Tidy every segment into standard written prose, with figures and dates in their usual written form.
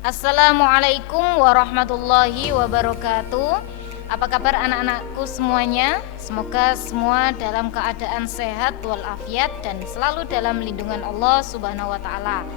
Assalamualaikum warahmatullahi wabarakatuh. Apa kabar anak-anakku semuanya? Semoga semua dalam keadaan sehat walafiat dan selalu dalam lindungan Allah Subhanahu wa taala.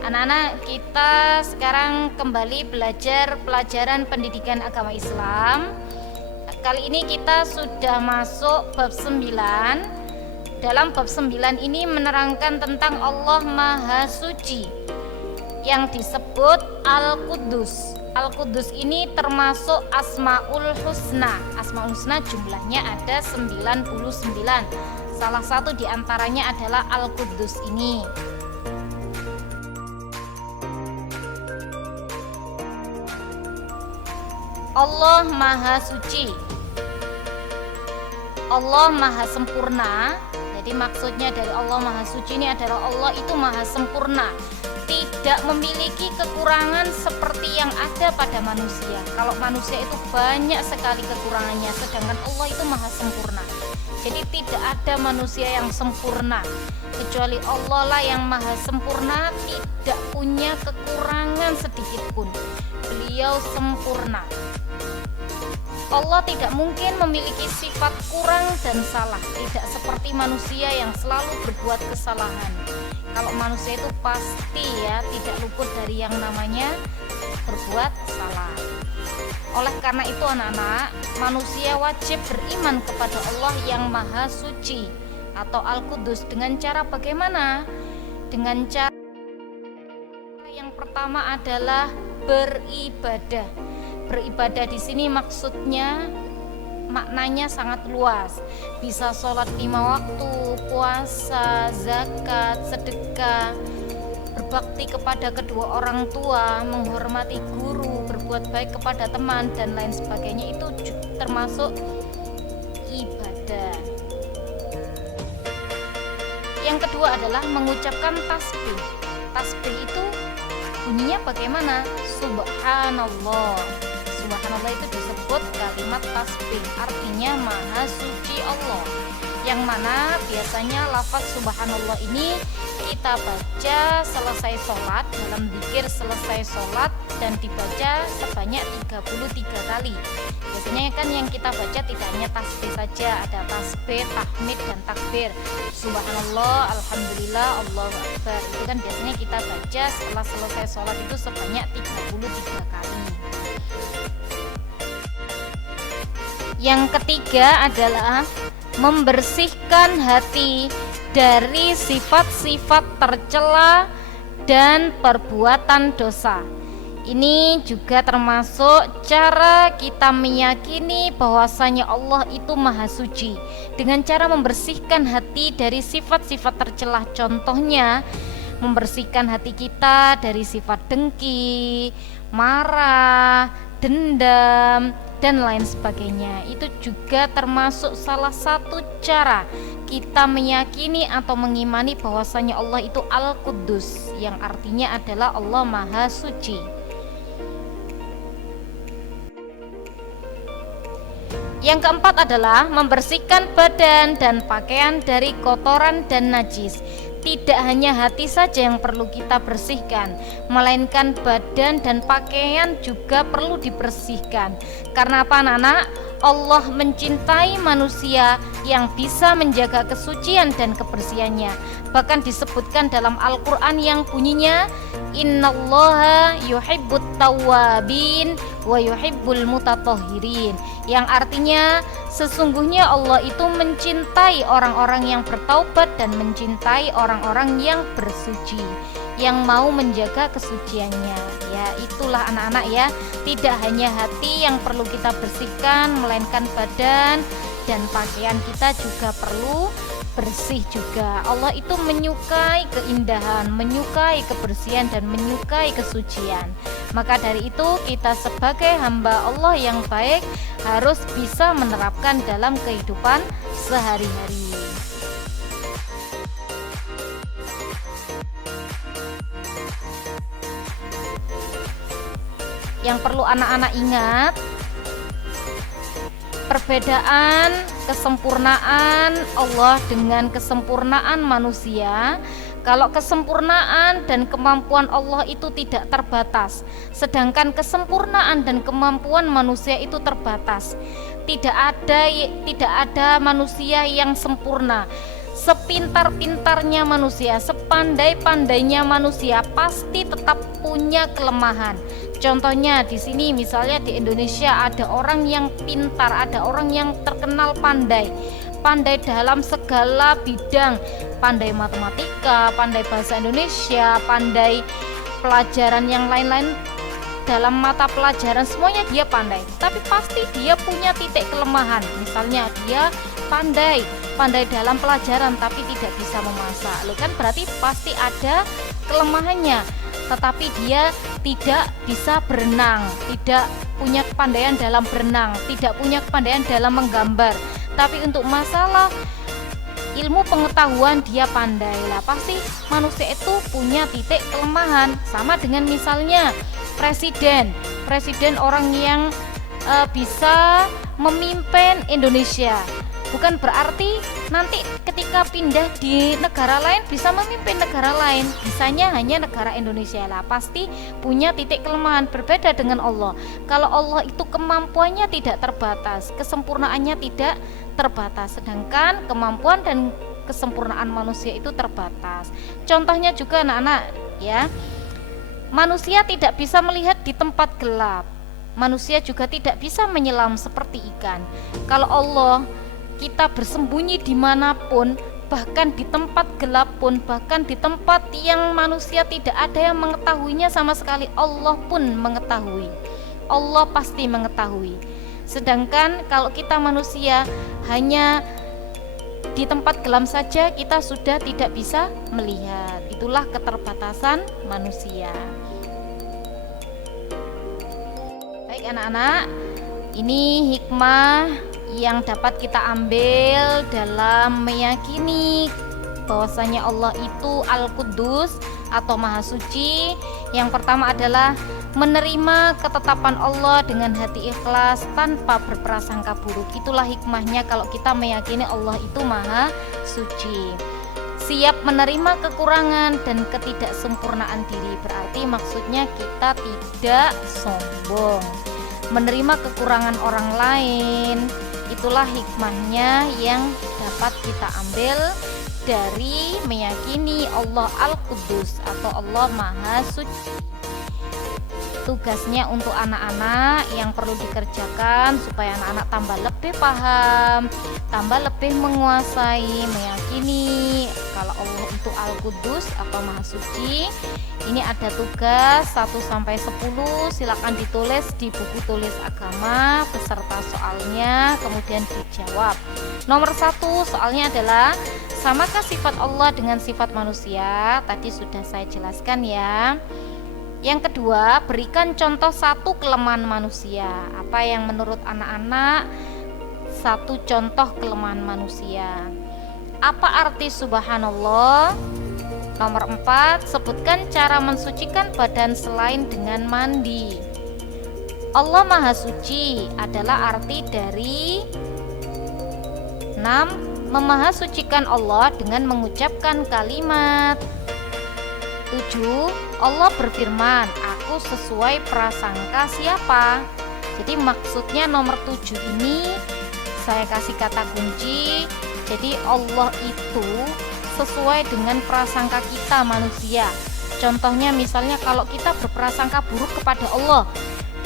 Anak-anak, kita sekarang kembali belajar pelajaran pendidikan agama Islam. Kali ini kita sudah masuk bab 9. Dalam bab 9 ini menerangkan tentang Allah Maha Suci yang disebut Al-Quddus. Al-Quddus ini termasuk Asmaul Husna. Asmaul Husna jumlahnya ada 99. Salah satu diantaranya adalah Al-Quddus ini. Allah Maha Suci. Allah Maha Sempurna. Jadi maksudnya dari Allah Maha Suci ini adalah Allah itu Maha Sempurna, tidak memiliki kekurangan seperti yang ada pada manusia. Kalau manusia itu banyak sekali kekurangannya, sedangkan Allah itu Maha Sempurna. Jadi tidak ada manusia yang sempurna, kecuali Allah lah yang Maha Sempurna, tidak punya kekurangan sedikit pun. Beliau sempurna. Allah tidak mungkin memiliki sifat kurang dan salah, tidak seperti manusia yang selalu berbuat kesalahan. Kalau manusia itu pasti tidak luput dari yang namanya berbuat salah. Oleh karena itu anak-anak, manusia wajib beriman kepada Allah yang Maha Suci atau Al-Quddus dengan cara bagaimana? Dengan cara yang pertama adalah beribadah. Beribadah di sini maksudnya maknanya sangat luas. Bisa sholat 5 waktu, puasa, zakat, sedekah, berbakti kepada kedua orang tua, menghormati guru, berbuat baik kepada teman dan lain sebagainya. Itu termasuk ibadah. Yang kedua adalah mengucapkan tasbih. Tasbih itu bunyinya bagaimana? Subhanallah. Subhanallah itu disebut kalimat tasbih, artinya Maha Suci Allah. Yang mana biasanya lafaz subhanallah ini kita baca selesai sholat, dalam zikir selesai sholat, dan dibaca sebanyak 33 kali. Biasanya kan yang kita baca tidak hanya tasbih saja, ada tasbih, tahmid, dan takbir. Subhanallah, alhamdulillah, Allahu akbar. Itu kan biasanya kita baca setelah selesai sholat itu sebanyak 33 kali. Yang ketiga adalah membersihkan hati dari sifat-sifat tercela dan perbuatan dosa. Ini juga termasuk cara kita meyakini bahwasanya Allah itu Maha Suci dengan cara membersihkan hati dari sifat-sifat tercela. Contohnya, membersihkan hati kita dari sifat dengki, marah, dendam, dan lain sebagainya. Itu juga termasuk salah satu cara kita meyakini atau mengimani bahwasanya Allah itu Al-Quddus, yang artinya adalah Allah Maha Suci. Yang keempat adalah membersihkan badan dan pakaian dari kotoran dan najis. Tidak hanya hati saja yang perlu kita bersihkan, melainkan badan dan pakaian juga perlu dibersihkan. Karena apa anak-anak? Allah mencintai manusia yang bisa menjaga kesucian dan kebersihannya. Bahkan disebutkan dalam Al-Quran yang bunyinya, Innallaha yuhibbut tawwabin wa yuhibbul mutatahhirin, yang artinya sesungguhnya Allah itu mencintai orang-orang yang bertaubat dan mencintai orang-orang yang bersuci, yang mau menjaga kesuciannya. Ya, itulah anak-anak ya, tidak hanya hati yang perlu kita bersihkan, melainkan badan dan pakaian kita juga perlu bersih juga. Allah itu menyukai keindahan, menyukai kebersihan, dan menyukai kesucian. Maka dari itu kita sebagai hamba Allah yang baik harus bisa menerapkan dalam kehidupan sehari-hari. Yang perlu anak-anak ingat, perbedaan kesempurnaan Allah dengan kesempurnaan manusia Kalau kesempurnaan dan kemampuan Allah itu tidak terbatas, sedangkan kesempurnaan dan kemampuan manusia itu terbatas. Tidak ada manusia yang sempurna. Sepintar-pintarnya manusia, sepandai-pandainya manusia, pasti tetap punya kelemahan. Contohnya di sini misalnya di Indonesia ada orang yang pintar, ada orang yang terkenal pandai dalam segala bidang, pandai matematika, pandai bahasa Indonesia, pandai pelajaran yang lain-lain, dalam mata pelajaran semuanya dia pandai, tapi pasti dia punya titik kelemahan. Misalnya dia pandai dalam pelajaran tapi tidak bisa memasak, kan berarti pasti ada kelemahannya. Tetapi dia tidak bisa berenang, tidak punya kepandaian dalam berenang, tidak punya kepandaian dalam menggambar. Tapi untuk masalah ilmu pengetahuan dia pandai. Lah pasti manusia itu punya titik kelemahan. Sama dengan misalnya presiden orang yang bisa memimpin Indonesia. Bukan berarti nanti ketika pindah di negara lain bisa memimpin negara lain, bisanya hanya negara Indonesia. Lah pasti punya titik kelemahan, berbeda dengan Allah. Kalau Allah itu kemampuannya tidak terbatas, kesempurnaannya tidak terbatas, sedangkan kemampuan dan kesempurnaan manusia itu terbatas. Contohnya juga anak-anak ya, manusia tidak bisa melihat di tempat gelap, manusia juga tidak bisa menyelam seperti ikan. Kalau Allah, kita bersembunyi dimanapun, bahkan di tempat gelap pun, bahkan di tempat yang manusia tidak ada yang mengetahuinya sama sekali, Allah pun mengetahui. Allah pasti mengetahui. Sedangkan kalau kita manusia hanya di tempat gelap saja kita sudah tidak bisa melihat. Itulah keterbatasan manusia. Baik anak-anak, ini hikmah yang dapat kita ambil dalam meyakini bahwasanya Allah itu Al-Quddus atau Maha Suci. Yang pertama adalah menerima ketetapan Allah dengan hati ikhlas tanpa berprasangka buruk. Itulah hikmahnya kalau kita meyakini Allah itu Maha Suci. Siap menerima kekurangan dan ketidaksempurnaan diri, berarti maksudnya kita tidak sombong. Menerima kekurangan orang lain, itulah hikmahnya yang dapat kita ambil dari meyakini Allah Al-Quddus atau Allah Maha Suci. Tugasnya untuk anak-anak yang perlu dikerjakan supaya anak-anak tambah lebih paham, tambah lebih menguasai, meyakini kalau Allah itu Al-Quddus atau Maha Suci. Ini ada tugas 1-10, silakan ditulis di buku tulis agama beserta soalnya, kemudian dijawab. Nomor 1 soalnya adalah, samakah sifat Allah dengan sifat manusia? Tadi sudah saya jelaskan ya. Yang kedua, berikan contoh satu kelemahan manusia. Apa yang menurut anak-anak satu contoh kelemahan manusia? Apa arti subhanallah? Nomor 4, sebutkan cara mensucikan badan selain dengan mandi. Allah Maha Suci adalah arti dari 6, memahasucikan Allah dengan mengucapkan kalimat. 7, Allah berfirman, aku sesuai prasangka siapa. Jadi maksudnya nomor 7 ini saya kasih kata kunci. Jadi Allah itu sesuai dengan prasangka kita manusia. Contohnya misalnya kalau kita berprasangka buruk kepada Allah,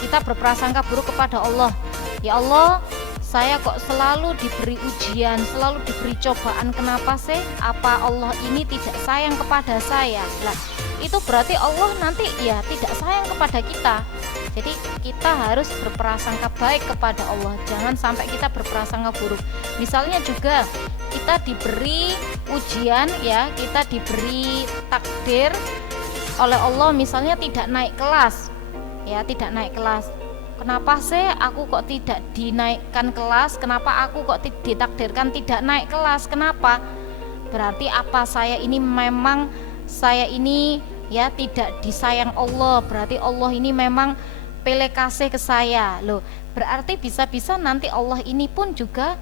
kita berprasangka buruk kepada Allah, ya Allah, saya kok selalu diberi ujian, selalu diberi cobaan, kenapa sih? Apa Allah ini tidak sayang kepada saya? Lah, itu berarti Allah nanti ya tidak sayang kepada kita. Jadi kita harus berprasangka baik kepada Allah, jangan sampai kita berprasangka buruk. Misalnya juga kita diberi ujian ya, kita diberi takdir oleh Allah misalnya tidak naik kelas. Ya, tidak naik kelas. Kenapa sih aku kok tidak dinaikkan kelas? Kenapa aku kok ditakdirkan tidak naik kelas? Kenapa? Berarti apa saya ini memang saya ini ya tidak disayang Allah. Berarti Allah ini memang pilih kasih ke saya. Loh, berarti bisa-bisa nanti Allah ini pun juga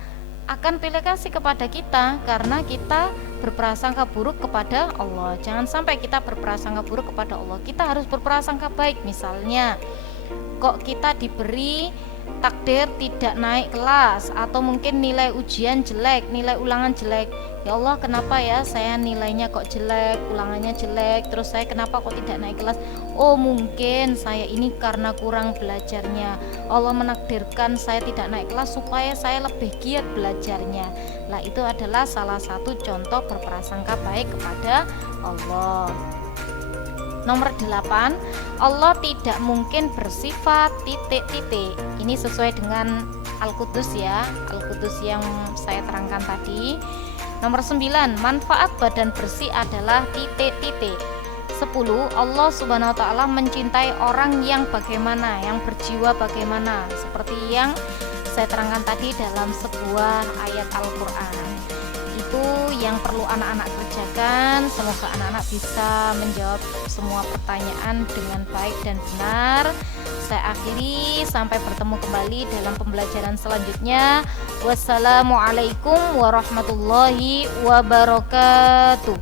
akan pilih kasih kepada kita karena kita berprasangka buruk kepada Allah. Jangan sampai kita berprasangka buruk kepada Allah. Kita harus berprasangka baik. Misalnya, kok kita diberi takdir tidak naik kelas, atau mungkin nilai ujian jelek, nilai ulangan jelek. Ya Allah, kenapa ya saya nilainya kok jelek, ulangannya jelek, terus saya kenapa kok tidak naik kelas? Oh, mungkin saya ini karena kurang belajarnya. Allah menakdirkan saya tidak naik kelas supaya saya lebih giat belajarnya. Lah, itu adalah salah satu contoh berprasangka baik kepada Allah. Nomor 8, Allah tidak mungkin bersifat titik-titik. Ini sesuai dengan Al-Qudus ya, Al-Qudus yang saya terangkan tadi. Nomor 9, manfaat badan bersih adalah titik-titik. 10, Allah Subhanahu wa taala mencintai orang yang bagaimana, yang berjiwa bagaimana, seperti yang saya terangkan tadi dalam sebuah ayat Al-Qur'an. Itu yang perlu anak-anak kerjakan. Semoga anak-anak bisa menjawab semua pertanyaan dengan baik dan benar. Saya akhiri, sampai bertemu kembali dalam pembelajaran selanjutnya. Wassalamualaikum warahmatullahi wabarakatuh.